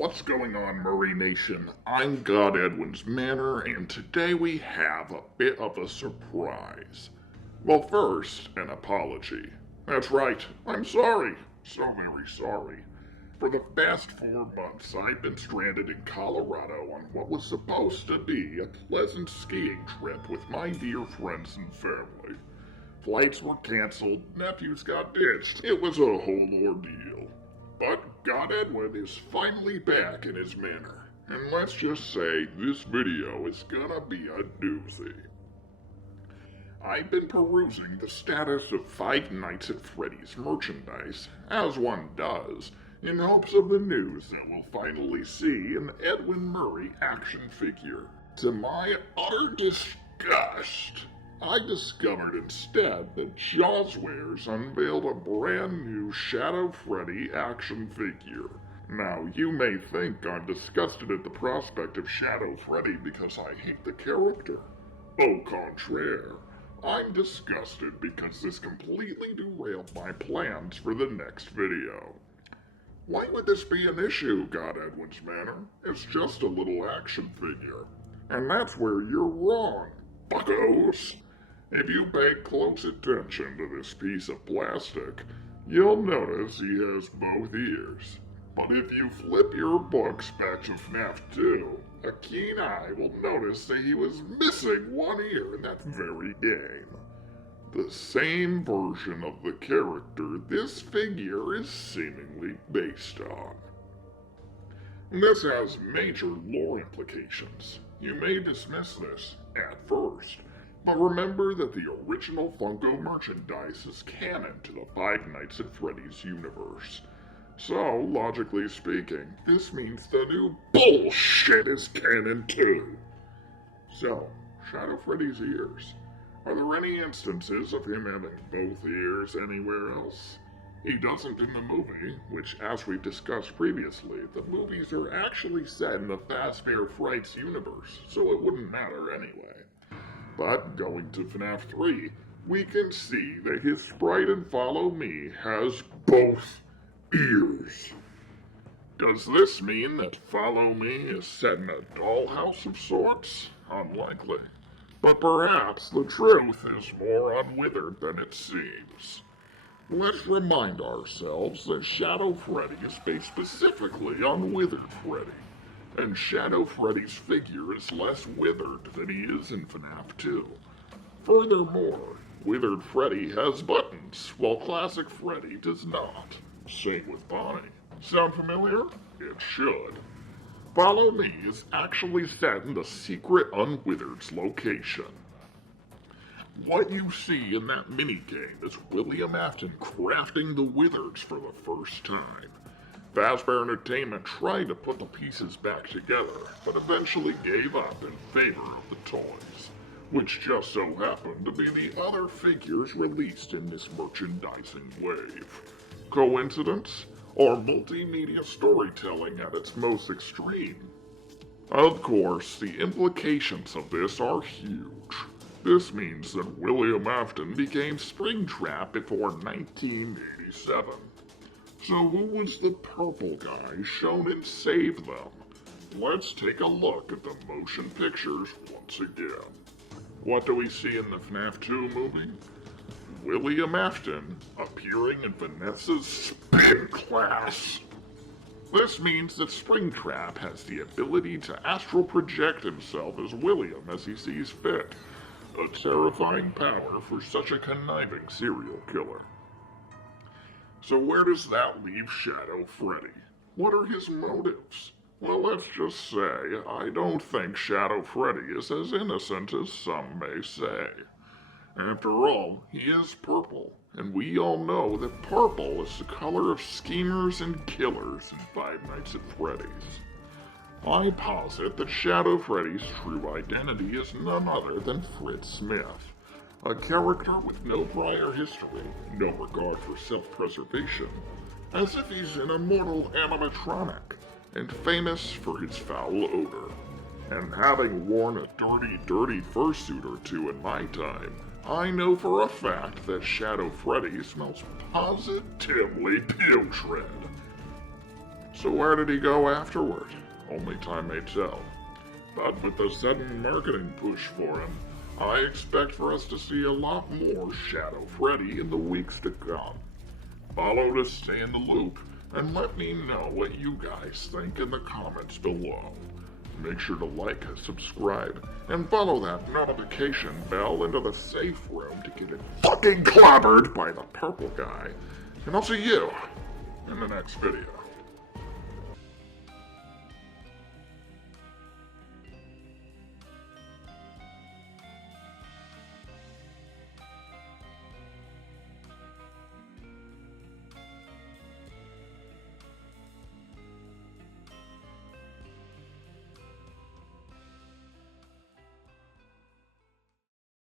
What's going on, Murray Nation? I'm God Edwin's Manor, and today we have a bit of a surprise. Well, first, an apology. That's right, I'm sorry. So very sorry. For the past 4 months, I've been stranded in Colorado on what was supposed to be a pleasant skiing trip with my dear friends and family. Flights were canceled, nephews got ditched. It was a whole ordeal. But God Edwin is finally back in his manor. And let's just say this video is gonna be a doozy. I've been perusing the status of Five Nights at Freddy's merchandise, as one does, in hopes of the news that we'll finally see an Edwin Murray action figure. To my utter disgust, I discovered instead that Jawswares unveiled a brand new Shadow Freddy action figure. Now, you may think I'm disgusted at the prospect of Shadow Freddy because I hate the character. Au contraire, I'm disgusted because this completely derailed my plans for the next video. Why would this be an issue, God Edwin's Manor? It's just a little action figure. And that's where you're wrong, buccos. If you pay close attention to this piece of plastic, you'll notice he has both ears. But if you flip your books back to FNAF 2, a keen eye will notice that he was missing one ear in that very game. The same version of the character this figure is seemingly based on. This has major lore implications. You may dismiss this at first, but remember that the original Funko merchandise is canon to the Five Nights at Freddy's universe. So, logically speaking, this means the new bullshit is canon too. So, Shadow Freddy's ears. Are there any instances of him having both ears anywhere else? He doesn't in the movie, which, as we've discussed previously, the movies are actually set in the Fazbear Frights universe, so it wouldn't matter anyway. But going to FNAF 3, we can see that his sprite in Follow Me has both ears. Does this mean that Follow Me is set in a dollhouse of sorts? Unlikely. But perhaps the truth is more unwithered than it seems. Let's remind ourselves that Shadow Freddy is based specifically on Withered Freddy, and Shadow Freddy's figure is less withered than he is in FNAF 2. Furthermore, Withered Freddy has buttons, while Classic Freddy does not. Same with Bonnie. Sound familiar? It should. Follow Me is actually set in the secret Unwithered's location. What you see in that minigame is William Afton crafting the Withereds for the first time. Fazbear Entertainment tried to put the pieces back together, but eventually gave up in favor of the toys, which just so happened to be the other figures released in this merchandising wave. Coincidence? Or multimedia storytelling at its most extreme? Of course, the implications of this are huge. This means that William Afton became Springtrap before 1987. So who was the purple guy shown in Save Them? Let's take a look at the motion pictures once again. What do we see in the FNAF 2 movie? William Afton appearing in Vanessa's spin class. This means that Springtrap has the ability to astral project himself as William as he sees fit. A terrifying power for such a conniving serial killer. So where does that leave Shadow Freddy? What are his motives? Well, let's just say, I don't think Shadow Freddy is as innocent as some may say. After all, he is purple, and we all know that purple is the color of schemers and killers in Five Nights at Freddy's. I posit that Shadow Freddy's true identity is none other than Fritz Smith, a character with no prior history, no regard for self-preservation, as if he's an immortal animatronic, and famous for his foul odor. And having worn a dirty fursuit or two in my time, I know for a fact that Shadow Freddy smells positively putrid. So where did he go afterward? Only time may tell. But with the sudden marketing push for him, I expect for us to see a lot more Shadow Freddy in the weeks to come. Follow to stay in the loop, and let me know what you guys think in the comments below. Make sure to like, subscribe, and follow that notification bell into the safe room to get it fucking clobbered by the purple guy. And I'll see you in the next video.